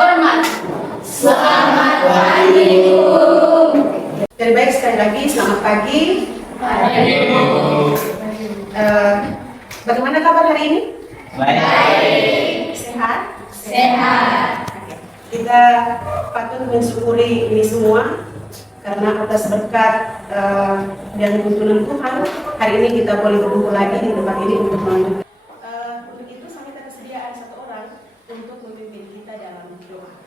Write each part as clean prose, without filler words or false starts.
Hormat. Assalamualaikum. Jadi baik, sekali lagi selamat pagi. Bagaimana kabar hari ini? Baik. Sehat? Sehat. Kita patut mensyukuri ini semua karena atas berkat dan tuntunan Tuhan hari ini kita boleh berkumpul lagi di tempat ini untuk melanjutkan. Untuk itu saya minta kesediaan satu orang untuk memimpin kita dalam doa.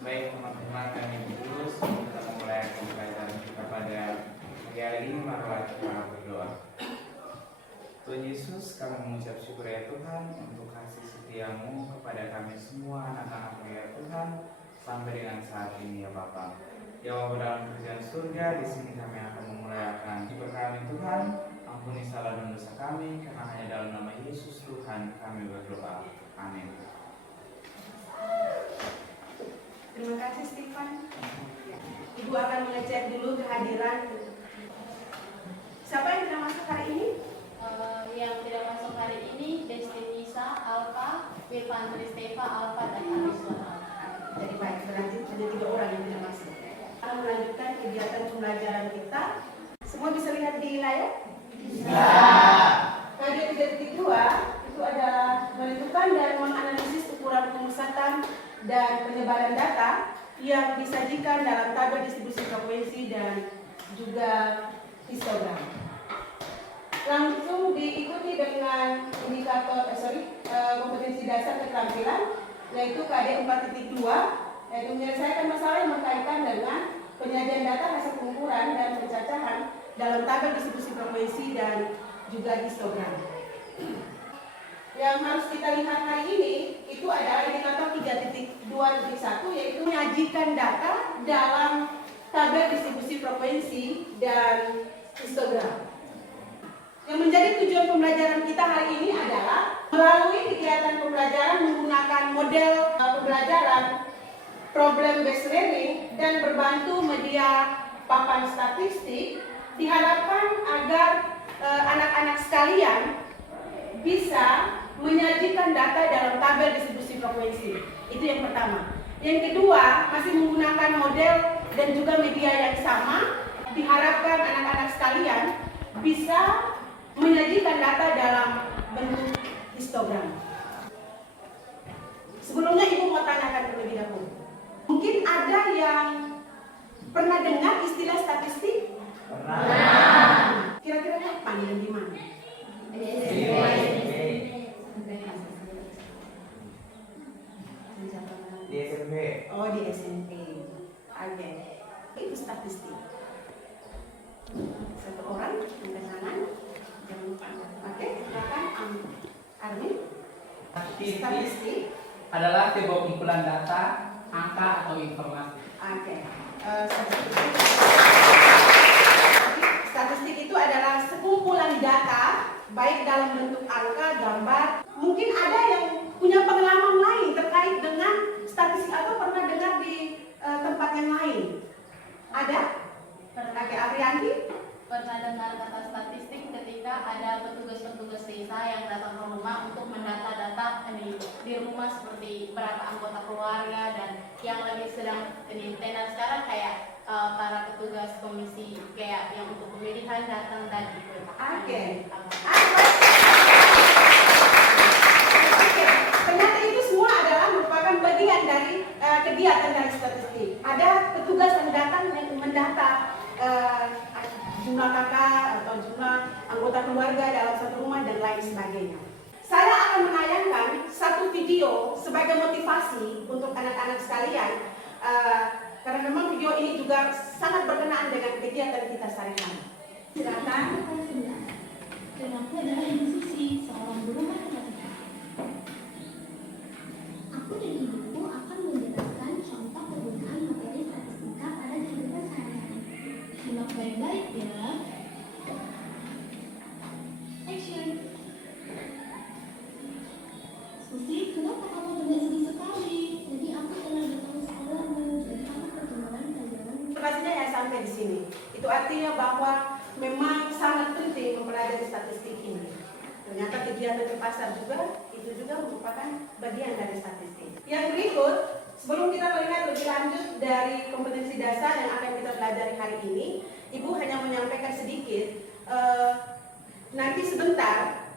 Baik teman-teman, kami terus kita memulai pembelajaran kita pada pagi hari ini. Marilah kita berdoa. Tuhan Yesus, kami mengucap syukur ya Tuhan untuk kasih setiamu kepada kami semua anak-anak-Mu ya Tuhan sampai dengan saat ini ya Bapa. Ya Bapa, dalam kerjaan surga di sini kami akan memulaikan syukur kami Tuhan. Ampuni salah dan dosa kami, karena hanya dalam nama Yesus Tuhan kami berdoa. Amin. Terima kasih Stefan. Ibu akan mengecek dulu kehadiran. Siapa yang tidak masuk hari ini? Yang tidak masuk hari ini Desti Nisa, Alfa, Wirvan Tristefa, Alfa, dan Ariswana. Jadi baik, berarti ada 3 orang yang tidak masuk. Akan melanjutkan kegiatan pembelajaran kita. Semua bisa lihat di layar? Bisa. Kajian 3.2 itu adalah menentukan dan menganalisis ukuran pemusatan dan penyebaran data yang disajikan dalam tabel distribusi frekuensi dan juga histogram. Langsung diikuti dengan indikator kompetensi dasar keterampilan, yaitu KD 4.2, yaitu menyelesaikan masalah yang berkaitan dengan penyajian data hasil pengukuran dan pencacahan dalam tabel distribusi frekuensi dan juga histogram. Yang harus kita lihat hari ini itu adalah indikator 3.2.1, yaitu menyajikan data dalam tabel distribusi frekuensi dan histogram. Yang menjadi tujuan pembelajaran kita hari ini adalah melalui kegiatan pembelajaran menggunakan model pembelajaran problem based learning dan berbantu media papan statistik, diharapkan agar anak-anak sekalian bisa menyajikan data dalam tabel distribusi frekuensi. Itu yang pertama. Yang kedua, masih menggunakan model dan juga media yang sama, diharapkan anak-anak sekalian bisa menyajikan data dalam bentuk histogram. Sebelumnya Ibu mau tanyakan terlebih dahulu. Mungkin ada yang pernah dengar istilah statistik? Pernah. Kira-kira kapan dan di mana? Di SMP. Oh, di SMP. Oke. Itu statistik. Satu orang angkat tangan. Jangan lupa. Oke, silakan Armin. Statistik Adalah sebuah kumpulan data, angka atau informasi. Oke. Statistik itu adalah sekumpulan data, baik dalam bentuk angka, gambar. Mungkin ada yang punya pengalaman lain terkait dengan statistik atau pernah dengar di tempat yang lain. Ada? Oke, Arianti? Pernah dengar kata statistik ketika ada petugas-petugas desa yang datang ke rumah untuk mendata data di rumah seperti berapa anggota keluarga dan yang lagi sedang tenar sekarang kayak para petugas komisi kayak yang untuk pemilihan datang dan ikut. Oke. Ternyata itu semua adalah merupakan bagian dari kegiatan dari statistik. Ada petugas yang datang dan mendata jumlah kakak atau jumlah anggota keluarga dalam satu rumah dan lain sebagainya. Saya akan menayangkan satu video sebagai motivasi untuk anak-anak sekalian karena memang video ini juga sangat berkenaan dengan kegiatan kita sehari-hari. Silakan. Dan aku adalah Ibu Susi, seorang guru matematika. Aku dan ibuku akan menjelaskan contoh penggunaan materi statistika pada kehidupan sehari-hari. Simak baik-baik ya. Action. Susi, kenapa kamu terlihat sedih sekali? Jadi aku telah datang ke sekolahmu dan kamu ketinggalan pelajaran. Pastinya ya sampai di sini. Itu artinya bahwa memang sangat penting mempelajari statistik ini. Ternyata kegiatan ke pasar juga itu juga merupakan bagian dari statistik. Sebelum kita melihat lebih lanjut dari kompetensi dasar yang akan kita pelajari hari ini, Ibu hanya menyampaikan sedikit. Nanti sebentar,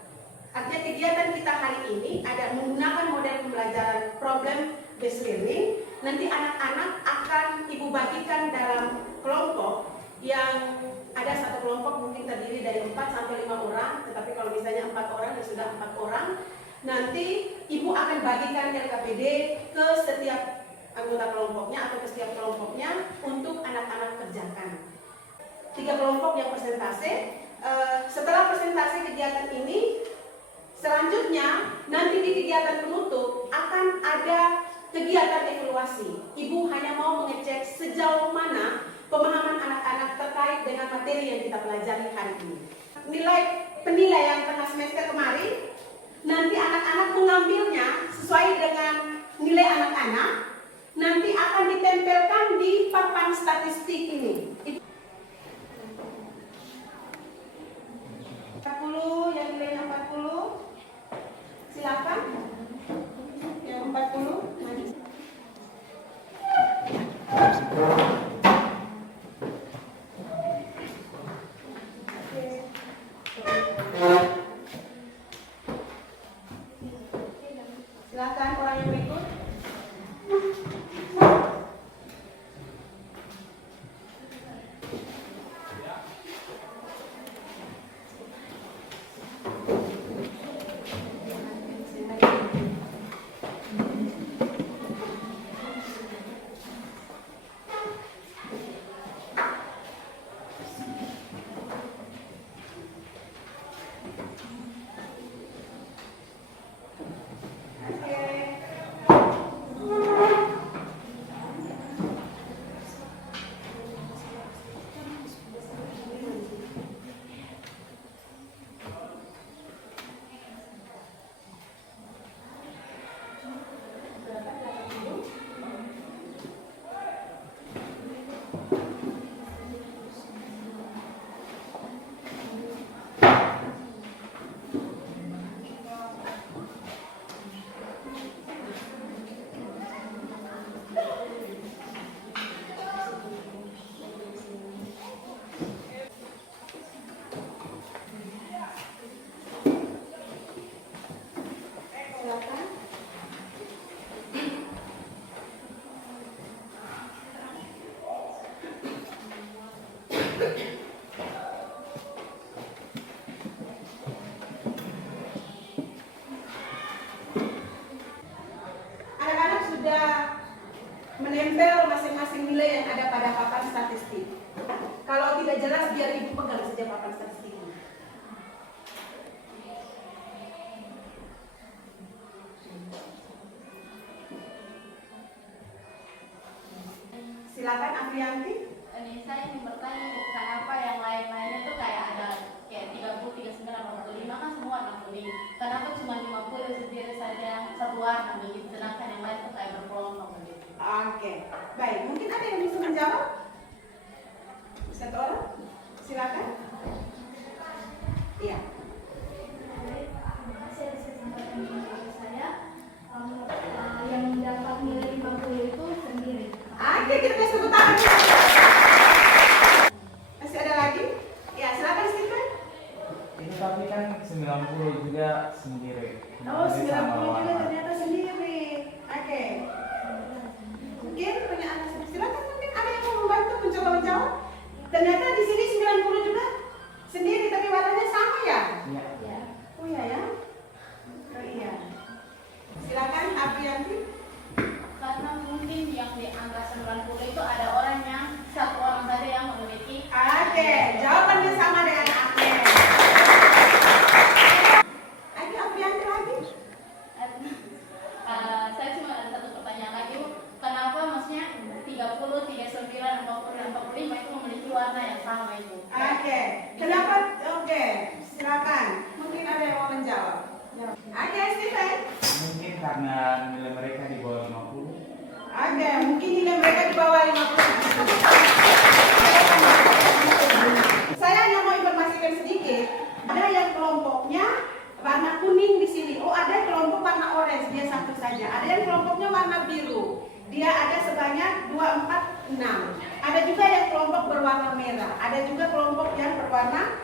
artinya kegiatan kita hari ini ada menggunakan model pembelajaran problem based learning. Nanti anak-anak akan Ibu bagikan dalam kelompok yang ada satu kelompok mungkin terdiri dari 4 sampai 5 orang, tetapi kalau misalnya 4 orang ya sudah 4 orang. Nanti Ibu akan bagikan LKPD ke setiap anggota kelompoknya atau ke setiap kelompoknya untuk anak-anak kerjakan. 3 kelompok yang presentase. Setelah presentasi kegiatan ini, selanjutnya nanti di kegiatan penutup akan ada kegiatan evaluasi. Ibu hanya mau mengecek sejauh mana pemahaman anak-anak terkait dengan materi yang kita pelajari hari ini. Nilai penilaian tengah semester kemarin, nanti anak-anak mengambilnya sesuai dengan nilai anak-anak, nanti akan ditempelkan di papan statistik ini. 40, yang nilainya 40, silakan. Yang 40, maju. Silakan orang yang berikut. Anak-anak sudah menempel masing-masing nilai yang ada pada papan statistik. Kalau tidak jelas, biar Ibu pegang saja papan statistiknya. Silakan Afrianti. Ini saya ingin bertanya, kenapa yang lain-lainnya tuh kayak ada kayak 30, 39, 45 kan semua 60. Kenapa cuma 50 sendiri saja yang satu warna begitu, sedangkan yang lain tuh kayak berkelompok begitu. Oke, baik. Mungkin ada yang bisa menjawab? Satu orang? Silakan. Iya. Terima kasih atas kesempatan dari saya. Yang mendapat nilai 50 itu sendiri. Oke, kita kasih tepuk tangan. Masih ada lagi? Ya, silakan Stephen. Ini tapi kan 90 juga sendiri. Oh, Jadi sama 90 juga warna. ternyata sendiri. Oke. Mungkin pertanyaan silakan, mungkin ada yang mau membantu mencoba menjawab. Ternyata di sini 90 juga sendiri, tapi warnanya sama ya? Iya. Oh iya ya? Oh iya. Silakan Aprianti. Karena mungkin yang di angka 90 itu ada orang yang satu orang saja yang memiliki. Oke, jawabannya sama dengan Apri. Ayo Aprianti lagi. Saya cuma ada satu pertanyaan lagi, Bu. Kenapa maksudnya 30, 39, 40, dan 45 itu memiliki warna yang sama itu? Oke, kenapa? Oke, silakan. Mungkin ada yang mau menjawab. Oke, Stephen. Mungkin karena nilai mereka di bawah 50. Oke, mungkin nilai mereka di bawah 50. Saya hanya mau informasikan sedikit. Ada yang kelompoknya warna kuning di sini. Oh, ada kelompok warna orange, dia satu saja. Ada yang kelompoknya warna biru. Dia ada sebanyak 2, 4, 6. Ada juga yang kelompok berwarna merah, ada juga kelompok yang berwarna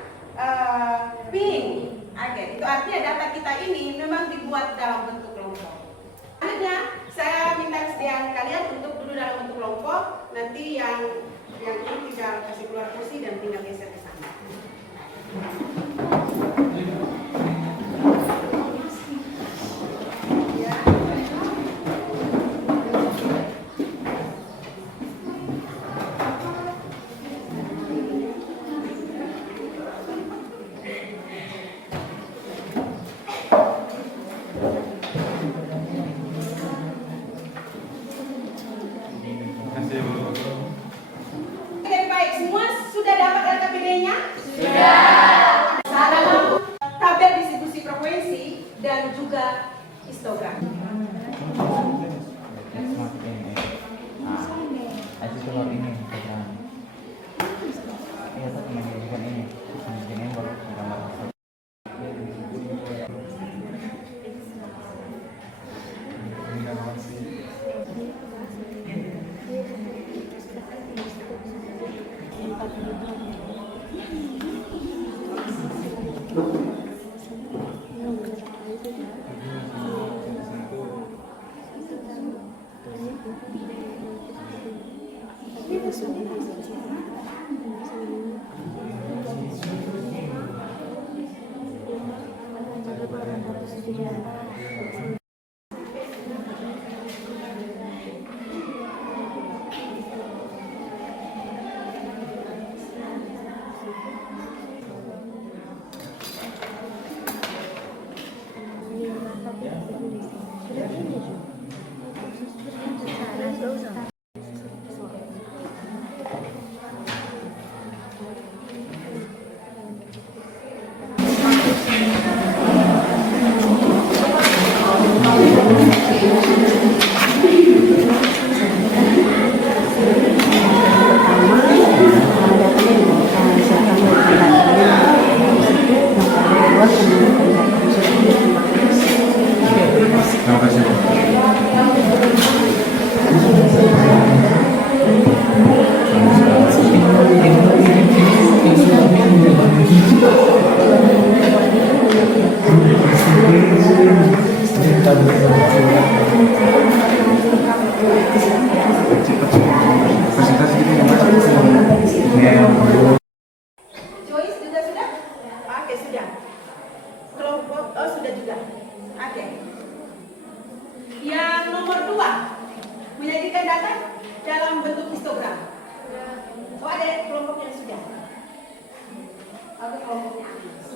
pink. Oke, itu artinya data kita ini memang dibuat dalam bentuk kelompok. Selanjutnya, saya minta kesediaan kalian untuk duduk dalam bentuk kelompok. Nanti yang ini tinggal kasih keluar kursi dan tinggal geser ke sana. Ya. Oke, baik, semua sudah dapat data PD-nya? Sudah. Dalam tabel distribusi frekuensi dan juga histogram. Aja keluar ini program. Iya, tapi menjadikan ini. Menjadikan ini baru gambar. Joyce juga sudah? Oke, sudah. Kelompok, oh sudah juga. Oke. Yang nomor 2, menyajikan data dalam bentuk histogram. Oh, ada kelompok yang sudah. Ada kelompoknya Agnes.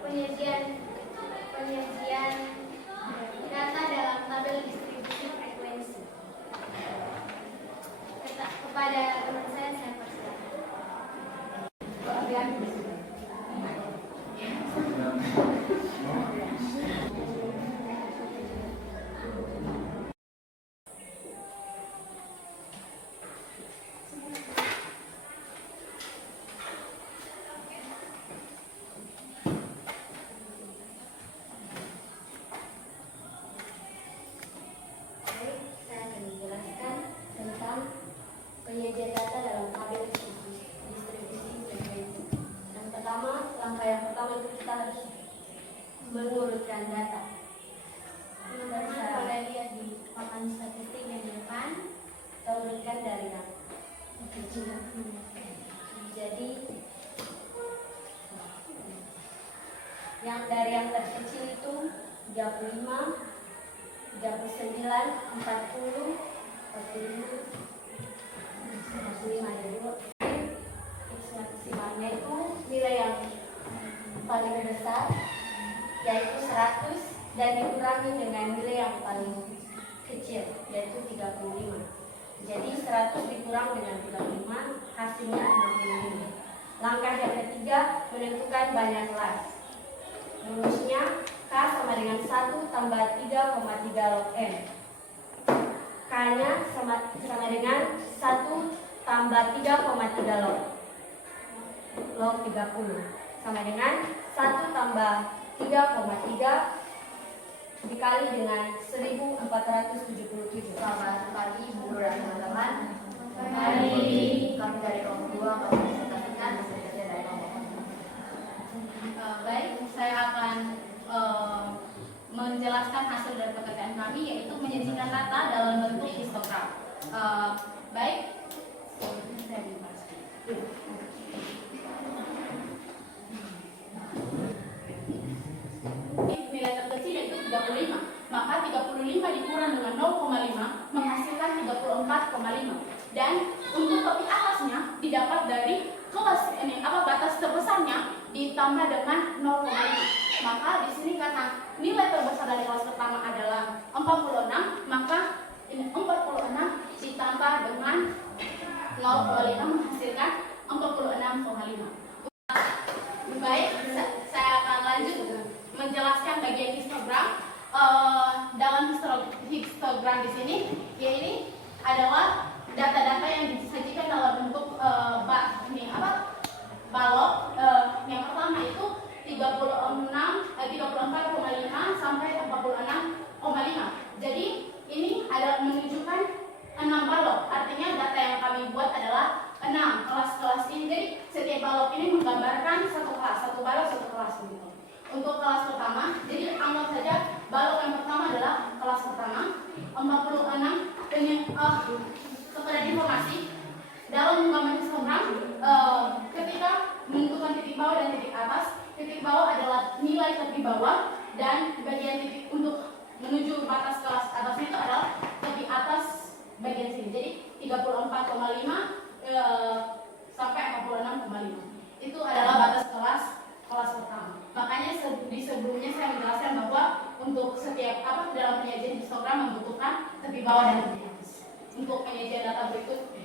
penyajian data dalam tabel distribusi frekuensi. Kepada teman saya persilakan. Saya akan menjelaskan tentang penyajian data dalam tabel distribusi frekuensi. Yang pertama, langkah yang pertama itu kita harus mengurutkan data. Teman-teman boleh lihat di papan statistik yang di depan, kita urutkan dari yang kecil. Jadi yang dari yang terkecil itu 35, 39, 40, 45, 45 maksimalnya itu nilai yang paling besar yaitu 100 dan dikurangi dengan nilai yang paling kecil yaitu 35. Jadi 100 dikurang dengan 35 hasilnya 65. Langkah yang ketiga menentukan banyak kelas. Rumusnya K sama dengan 1 tambah 3,3 log M. K-nya sama dengan 1 tambah 3,3 log 30 sama dengan 1 tambah 3,3 dikali dengan 1477. Selamat pagi Bu dan teman-teman. Kami dari kelompok 2 akan presentasikan hasil kerja dari kelompok 1. Baik, saya akan menjelaskan hasil dari pekerjaan kami, yaitu menyajikan data dalam bentuk histogram. Baik, saya dimasukin. Nilai terkecil yaitu 35, maka 35 dikurang dengan 0,5 menghasilkan 34,5. Dan untuk topik atasnya didapat dari kelas ini batas terbesarnya ditambah dengan 0,5. Maka di sini karena nilai terbesar dari kelas pertama adalah 46, maka ini 46 ditambah dengan 0,5 menghasilkan 46,5. Baik, saya akan lanjut menjelaskan bagian histogram. Dalam histogram di sini, ini adalah data-data yang disajikan dalam bentuk balok. Yang pertama itu 34,5 sampai 46,5. Jadi ini adalah menunjukkan 6 balok. Artinya data yang kami buat adalah 6 kelas-kelas ini. Jadi setiap balok ini menggambarkan satu kelas, satu balok satu kelas begitu. Untuk kelas pertama, jadi anggap saja balok yang pertama adalah kelas pertama 46. Sekedar informasi dalam menggambar histogram, ketika menentukan titik bawah dan titik atas, titik bawah adalah nilai tepi bawah dan bagian titik untuk menuju batas kelas atasnya itu adalah tepi atas bagian sini. Jadi 34,5 sampai 46,5 itu adalah batas kelas pertama. Makanya di sebelumnya saya menjelaskan bahwa untuk setiap dalam penyajian histogram membutuhkan tepi bawah dan tepi atas. Untuk penyajian data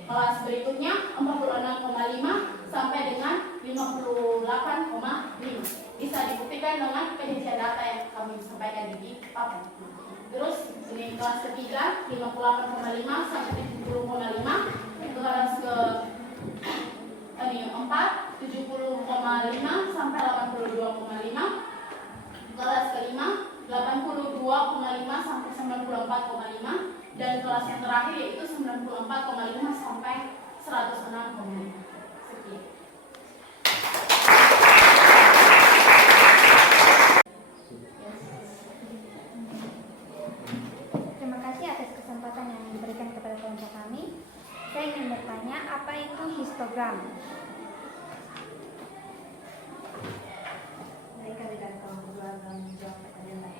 kelas berikutnya 46,5 sampai dengan 58,5. Bisa dibuktikan dengan penyajian data yang kami sampaikan di papan. Terus ini kelas ketiga 58,5 sampai 70,5. Kelas ke 4 70,5 sampai 82,5. Kelas kelima 82,5 sampai 94,5. Dan kelas yang terakhir yaitu 94,5 sampai 106,5. Sekian. Terima kasih atas kesempatan yang diberikan kepada kelompok kami. Saya ingin bertanya, apa itu histogram? Mereka dari kelompok 2 akan menjawab pertanyaan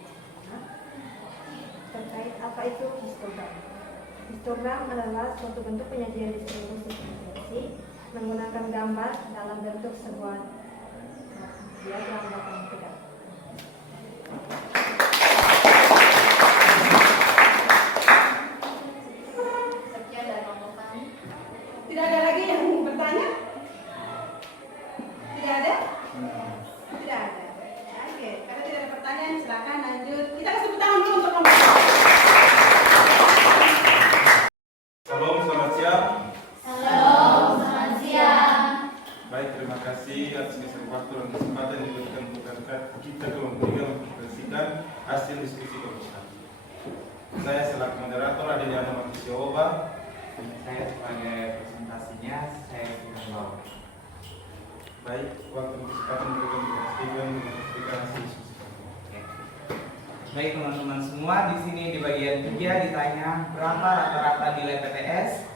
terkait apa itu histogram. Histogram adalah suatu bentuk penyajian distribusi frekuensi menggunakan gambar dalam bentuk sebuah diagram batang tegak. Lanjut, kita kasih tepuk tangan dulu untuk kelompok. Salam, selamat siang. Halo, selamat siang. Baik, terima kasih atas kesempatan yang diberikan untuk kita kelompok 3 untuk menyaksikan hasil diskusi kelompok 1. Saya selaku moderator Adeliano Martisioba. Saya sebagai presentasinya, saya sudah bawa. Baik, waktu kesempatan diberikan untuk menyaksikan hasil diskusi kelompok. Baik teman-teman semua, di sini di bagian 3 ditanya berapa rata-rata nilai PTS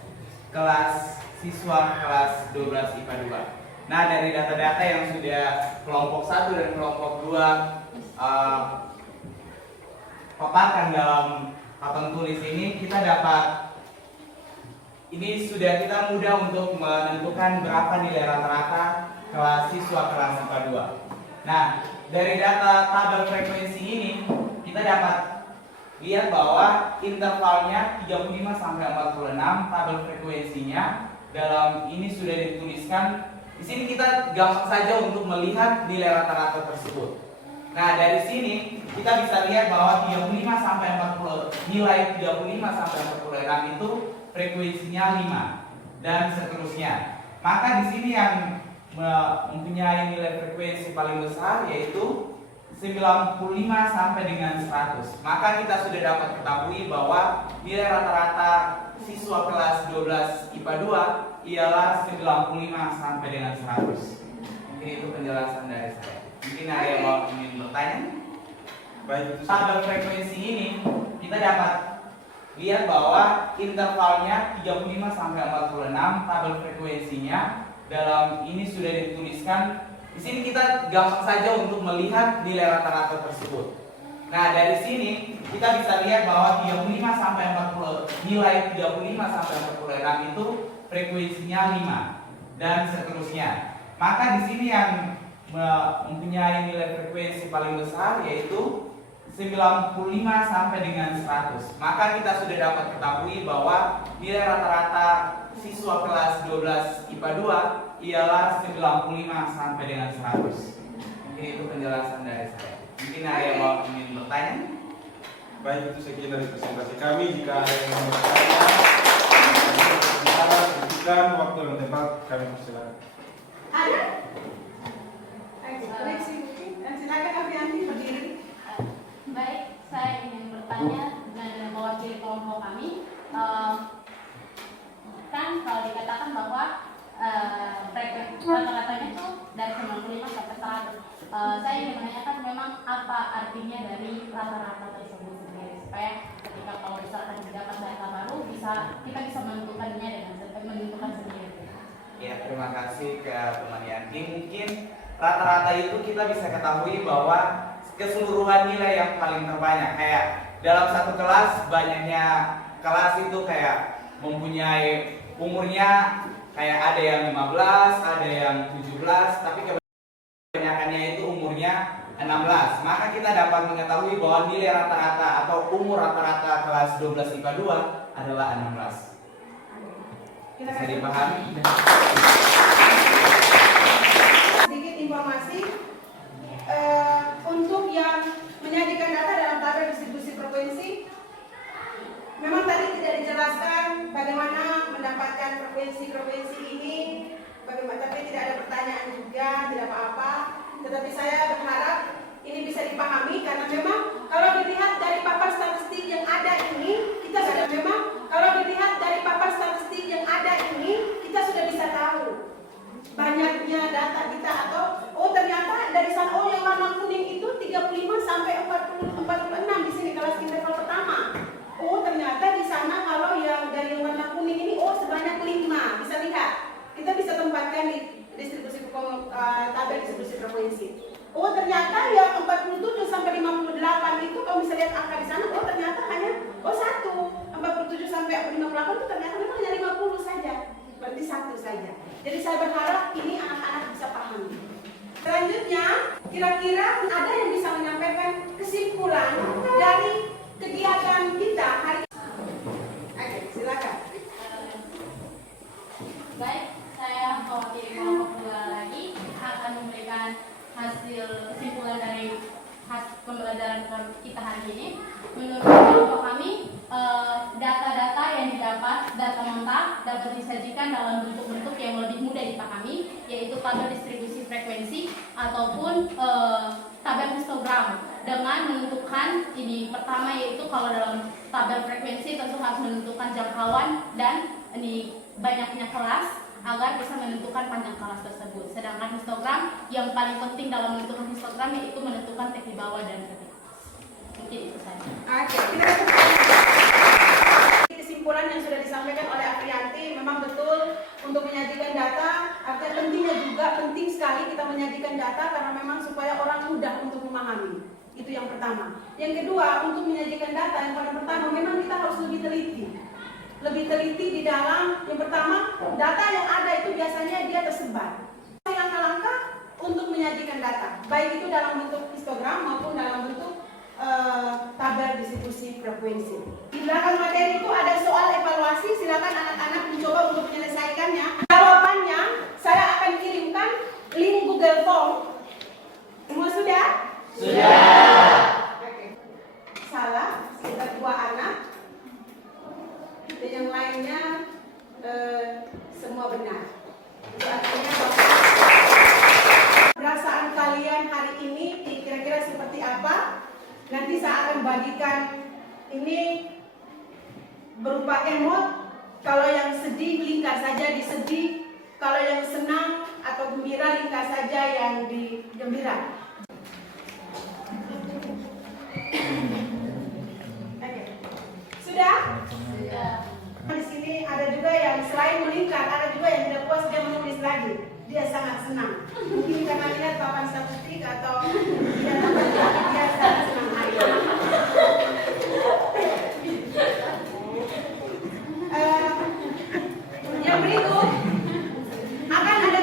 kelas siswa kelas 12 IPA 2. Nah, dari data-data yang sudah kelompok 1 dan kelompok 2 paparkan dalam papan tulis ini, kita dapat ini sudah kita mudah untuk menentukan berapa nilai rata-rata kelas siswa kelas IPA 2. Nah, dari data tabel frekuensi ini kita dapat lihat bahwa intervalnya 35 sampai 46, tabel frekuensinya dalam ini sudah dituliskan. Di sini kita gampang saja untuk melihat nilai rata-rata tersebut. Nah, dari sini kita bisa lihat bahwa 35 sampai 40, nilai 35 sampai 46 itu frekuensinya 5 dan seterusnya. Maka di sini yang mempunyai nilai frekuensi paling besar yaitu 95 sampai dengan 100. Maka kita sudah dapat ketahui bahwa nilai rata-rata siswa kelas 12 IPA 2 ialah 95 sampai dengan 100. Mungkin itu penjelasan dari saya. Mungkin ada yang mau ingin bertanya? Baik, Tabel frekuensi ini kita dapat lihat bahwa intervalnya 35 sampai 46, tabel frekuensinya dalam ini sudah dituliskan. Di sini kita gampang saja untuk melihat nilai rata-rata tersebut. Nah, dari sini kita bisa lihat bahwa 35 sampai 40, nilai 35 sampai 46 itu frekuensinya 5 dan seterusnya. Maka di sini yang mempunyai nilai frekuensi paling besar yaitu 95 sampai dengan 100. Maka kita sudah dapat ketahui bahwa nilai rata-rata siswa kelas 12 IPA 2 ialah 95 sampai dengan 100. Mungkin itu penjelasan dari saya. Mungkin ada yang mau ingin bertanya? baik, itu sekian dari presentasi kami. Jika ada yang mau bertanya, berikan waktu dan tempat, kami persilakan. Ada? Koneksi mungkin. Dan silakan Afianti berdiri. Baik, saya ingin bertanya dan mewakili kelompok kami. Kan kalau dikatakan bahwa rata-ratanya itu dari 95 sampai 100. Saya ingin menanyakan memang apa artinya dari rata-rata tersebut sendiri supaya ketika kalau misalkan didapat data baru kita bisa menentukannya dengan menentukan sendiri. Ya, terima kasih ke teman Yanti. Mungkin rata-rata itu kita bisa ketahui bahwa keseluruhan nilai yang paling terbanyak, kayak dalam satu kelas banyaknya kelas itu kayak mempunyai umurnya kayak ada yang 15, ada yang 17, tapi kebanyakannya itu umurnya 16. Maka kita dapat mengetahui bahwa nilai rata-rata atau umur rata-rata kelas 12 IPA 2 adalah 16. Bisa dipahami? Sedikit informasi untuk yang menyajikan data dalam tabel distribusi provinsi. Memang tadi tidak dijelaskan bagaimana mendapatkan provinsi-provinsi ini, bagaimana, tapi tidak ada pertanyaan juga, tidak apa-apa. Tetapi saya berharap ini bisa dipahami karena memang kalau dilihat dari papan statistik yang ada ini, kita sudah bisa tahu banyaknya data kita atau ternyata dari sana yang warna kuning itu 35 sampai 46 di sini kelas interval pertama. Ternyata di sana kalau yang dari yang warna kuning ini sebanyak 5. Bisa lihat. Kita bisa tempatkan di distribusi tabel distribusi provinsi. Ternyata yang 47 sampai 58 itu kalau bisa lihat angka di sana, ternyata hanya 1. 47 sampai 58 itu ternyata memang hanya 50 saja. Berarti 1 saja. Jadi saya berharap ini anak-anak bisa paham. Selanjutnya, kira-kira ada yang bisa menyampaikan kesimpulan dari kegiatan kita hari ini? Oke, silakan. Baik, saya mewakili kelompok 2 lagi akan memberikan hasil kesimpulan dari pembelajaran kita hari ini. Menurut kelompok kami, data-data yang didapat, data mentah dapat disajikan dalam bentuk-bentuk yang lebih mudah dipahami, yaitu tabel distribusi frekuensi ataupun tabel histogram, dengan menentukan ini pertama, yaitu kalau dalam tabel frekuensi tentu harus menentukan jangkauan dan ini banyaknya kelas agar bisa menentukan panjang kelas tersebut. Sedangkan histogram yang paling penting dalam menentukan histogram yaitu menentukan tek di bawah dan tek di atas. Mungkin itu saja. Kesimpulan yang sudah disampaikan oleh Aprianti memang betul untuk menyajikan data. Artinya penting sekali kita menyajikan data karena memang supaya orang mudah untuk memahami. Itu yang pertama. Yang kedua, untuk menyajikan data yang paling pertama memang kita harus lebih teliti di dalam. Yang pertama, data yang ada itu biasanya dia tersebar. Langkah-langkah untuk menyajikan data, baik itu dalam bentuk histogram maupun dalam bentuk tabel distribusi frekuensi. Di belakang materi itu ada soal evaluasi, silakan anak-anak mencoba untuk menyelesaikannya. Jawabannya saya akan kirimkan link Google Form. Semua sudah? Sudah. Oke. Salah, kita 2 anak. Dan yang lainnya semua benar. Itu artinya perasaan kalian hari ini kira-kira seperti apa? Nanti saya akan bagikan ini berupa emot. Kalau yang sedih lingkar saja di sedih, kalau yang senang atau gembira lingkar saja yang di gembira. Oke. Sudah? Sudah. Di sini ada juga yang selain melingkar, ada juga yang tidak puas dia menulis lagi. Dia sangat senang. Mungkin karena lihat papan statistik atau dia sangat senang hari ini. Yang berikut akan ada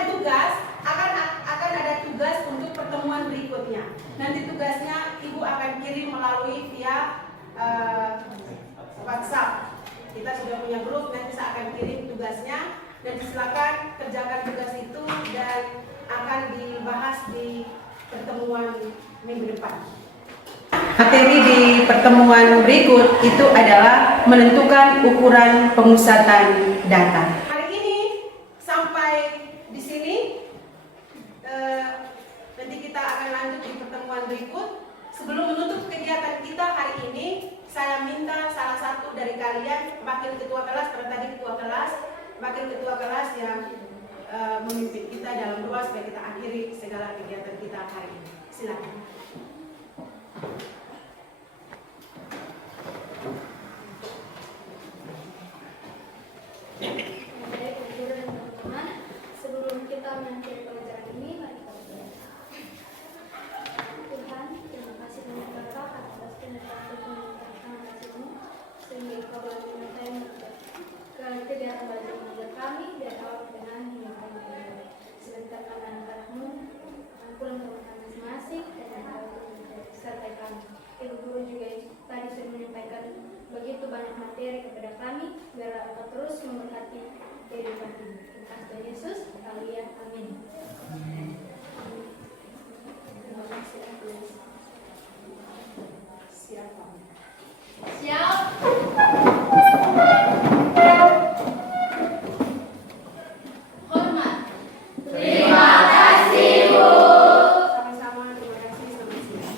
tugas untuk pertemuan berikutnya. Nanti tugasnya Ibu akan kirim melalui via WhatsApp. Kita sudah punya grup, nanti saya akan kirim tugasnya dan silakan kerjakan tugas itu dan akan dibahas di pertemuan minggu depan. Materi di pertemuan berikut itu adalah menentukan ukuran pemusatan data. Hari ini sampai di sini. Nanti kita akan lanjut di pertemuan berikut. Sebelum menutup kegiatan kita hari ini, saya minta salah satu dari kalian, wakil ketua kelas, karena tadi ketua kelas, wakil ketua kelas yang memimpin kita dalam doa supaya kita akhiri segala kegiatan kita hari ini. Silakan. Baik, guru dan teman-teman, sebelum kita mengakhiri pelajaran ini, mari kita berdoa. Tuhan, terima kasih banyak Bapak atas penyertaan kasih-Mu, sehingga Engkau boleh menyertai kegiatan belajar mengajar kami dari awal dengan hingga kami. Sebentar anak-anak-Mu, pulang ke rumah masing-masing dan Engkau sertai kami. Ibu guru juga tadi sudah menyampaikan begitu banyak materi kepada kami, biar Engkau terus memberkati kehidupan kami. Tuhan Yesus, kalian amin. Terima kasih. Siap. Hormat. Terima kasih, Bu. Sama-sama, terima kasih, selamat siang.